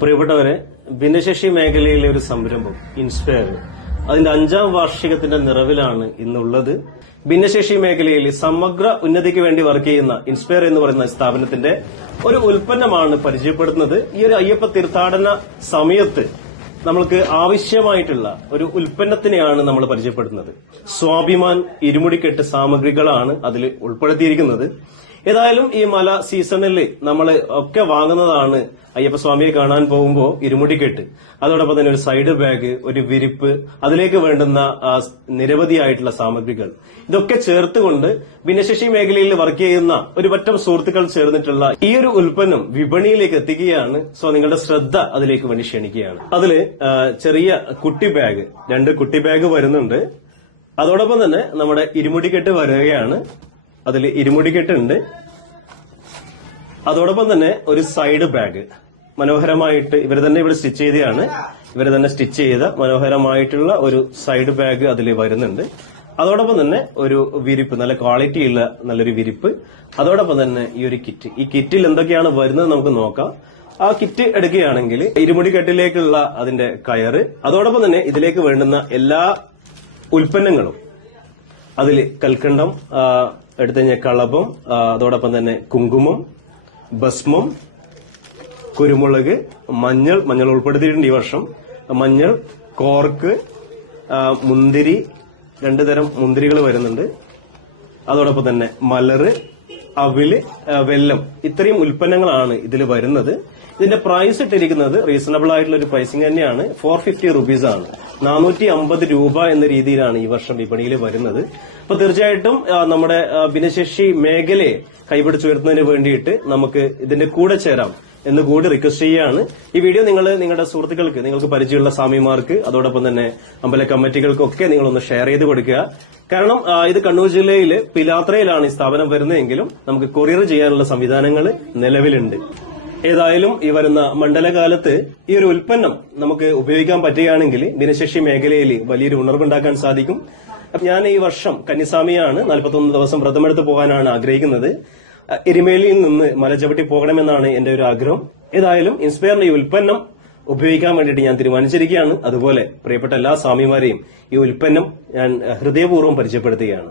പ്രിയപ്പെട്ടവരെ, ഭിന്നശേഷി മേഖലയിലെ ഒരു സംരംഭം ഇൻസ്പയർ അതിന്റെ 5ാം വാർഷികത്തിന്റെ നിറവിലാണ് ഇന്നുള്ളത്. ഭിന്നശേഷി മേഖലയിൽ സമഗ്ര ഉന്നതിക്ക് വേണ്ടി വർക്ക് ചെയ്യുന്ന ഇൻസ്പയർ എന്ന് പറയുന്ന സ്ഥാപനത്തിന്റെ ഒരു ഉൽപ്പന്നമാണ് പരിചയപ്പെടുത്തുന്നത്. ഈ ഒരു അയ്യപ്പ തീർത്ഥാടന സമയത്ത് നമ്മൾക്ക് ആവശ്യമായിട്ടുള്ള ഒരു ഉൽപ്പന്നത്തിനെയാണ് നമ്മൾ പരിചയപ്പെടുത്തുന്നത്. സ്വാഭിമാൻ ഇരുമുടിക്കെട്ട് സാമഗ്രികളാണ് അതിൽ ഉൾപ്പെടുത്തിയിരിക്കുന്നത്. ഏതായാലും ഈ മല സീസണിൽ നമ്മൾ ഒക്കെ വാങ്ങുന്നതാണ് അയ്യപ്പസ്വാമിയെ കാണാൻ പോകുമ്പോൾ ഇരുമുടിക്കെട്ട്, അതോടൊപ്പം തന്നെ ഒരു സൈഡ് ബാഗ്, ഒരു വിരിപ്പ്, അതിലേക്ക് വേണ്ടുന്ന നിരവധിയായിട്ടുള്ള സാമഗ്രികൾ, ഇതൊക്കെ ചേർത്തുകൊണ്ട് ഭിന്നശേഷി മേഖലയിൽ വർക്ക് ചെയ്യുന്ന ഒരു പറ്റം സുഹൃത്തുക്കൾ ചേർന്നിട്ടുള്ള ഈ ഒരു ഉൽപ്പന്നം വിപണിയിലേക്ക് എത്തിക്കുകയാണ്. സോ നിങ്ങളുടെ ശ്രദ്ധ അതിലേക്ക് വേണ്ടി ക്ഷണിക്കുകയാണ്. അതില് ചെറിയ കുട്ടി ബാഗ്, 2 കുട്ടി ബാഗ് വരുന്നുണ്ട്. അതോടൊപ്പം തന്നെ നമ്മുടെ ഇരുമുടിക്കെട്ട് വരികയാണ്. അതിൽ ഇരുമുടിക്കെട്ടുണ്ട്. അതോടൊപ്പം തന്നെ ഒരു സൈഡ് ബാഗ് മനോഹരമായിട്ട് ഇവർ തന്നെ ഇവിടെ സ്റ്റിച്ച് ചെയ്തതാണ്. ഇവർ തന്നെ സ്റ്റിച്ച് ചെയ്ത മനോഹരമായിട്ടുള്ള ഒരു സൈഡ് ബാഗ് അതിൽ വരുന്നുണ്ട്. അതോടൊപ്പം തന്നെ ഒരു വിരിപ്പ്, നല്ല ക്വാളിറ്റിയുള്ള നല്ലൊരു വിരിപ്പ്. അതോടൊപ്പം തന്നെ ഈ ഒരു കിറ്റ്. ഈ കിറ്റിൽ എന്തൊക്കെയാണ് വരുന്നത് നമുക്ക് നോക്കാം. ആ കിറ്റ് എടുക്കുകയാണെങ്കിൽ ഇരുമുടിക്കെട്ടിലേക്കുള്ള അതിന്റെ കയറ്, അതോടൊപ്പം തന്നെ ഇതിലേക്ക് വേണ്ടുന്ന എല്ലാ ഉൽപ്പന്നങ്ങളും, അതിൽ കൽക്കണ്ടം, എടുത്തു കഴിഞ്ഞാൽ കളഭം, അതോടൊപ്പം തന്നെ കുങ്കുമം, ഭസ്മം, കുരുമുളക്, മഞ്ഞൾ ഉൾപ്പെടുത്തിയിട്ടുണ്ട് ഈ വർഷം. മഞ്ഞൾ, കോർക്ക്, മുന്തിരി, 2 തരം മുന്തിരികൾ വരുന്നുണ്ട്. അതോടൊപ്പം തന്നെ മലറ്, അവില്, വെല്ലം, ഇത്രയും ഉൽപ്പന്നങ്ങളാണ് ഇതിൽ വരുന്നത്. ഇതിന്റെ പ്രൈസ് ഇട്ടിരിക്കുന്നത് റീസണബിൾ ആയിട്ടുള്ള ഒരു പ്രൈസിംഗ് തന്നെയാണ്. 450 റുപ്പീസ് ആണ്, 450 രൂപ എന്ന രീതിയിലാണ് ഈ വർഷം വിപണിയിൽ വരുന്നത്. അപ്പൊ തീർച്ചയായിട്ടും നമ്മുടെ ഭിന്നശേഷി മേഖലയെ കൈപിടിച്ചുയർത്തുന്നതിന് വേണ്ടിയിട്ട് നമുക്ക് ഇതിന്റെ കൂടെ ചേരാം എന്ന് കൂടി റിക്വസ്റ്റ് ചെയ്യുകയാണ്. ഈ വീഡിയോ നിങ്ങൾ നിങ്ങളുടെ സുഹൃത്തുക്കൾക്ക്, നിങ്ങൾക്ക് പരിചയമുള്ള സ്വാമിമാർക്ക്, അതോടൊപ്പം തന്നെ അമ്പല കമ്മിറ്റികൾക്കൊക്കെ നിങ്ങളൊന്ന് ഷെയർ ചെയ്ത് കൊടുക്കുക. കാരണം ഇത് കണ്ണൂർ ജില്ലയിൽ പിലാത്രയിലാണ് ഈ സ്ഥാപനം വരുന്നതെങ്കിലും നമുക്ക് കൊറിയർ ചെയ്യാനുള്ള സംവിധാനങ്ങൾ നിലവിലുണ്ട്. ഏതായാലും ഈ വരുന്ന മണ്ഡലകാലത്ത് ഈ ഒരു ഉൽപ്പന്നം നമുക്ക് ഉപയോഗിക്കാൻ പറ്റുകയാണെങ്കിൽ ഭിന്നശേഷി മേഖലയിൽ വലിയൊരു ഉണർവുണ്ടാക്കാൻ സാധിക്കും. ഞാൻ ഈ വർഷം കന്നിസ്വാമിയാണ്, 41 ദിവസം വ്രതമെടുത്ത് പോകാനാണ് ആഗ്രഹിക്കുന്നത്. എരുമേലിയിൽ നിന്ന് മല ചവിട്ടി പോകണമെന്നാണ് എന്റെ ഒരു ആഗ്രഹം. ഏതായാലും ഇൻസ്പയറിന്റെ ഈ ഉൽപ്പന്നം ഉപയോഗിക്കാൻ വേണ്ടിയിട്ട് ഞാൻ തീരുമാനിച്ചിരിക്കുകയാണ്. അതുപോലെ പ്രിയപ്പെട്ട എല്ലാ സ്വാമിമാരെയും ഈ ഉൽപ്പന്നം ഞാൻ ഹൃദയപൂർവ്വം പരിചയപ്പെടുത്തുകയാണ്.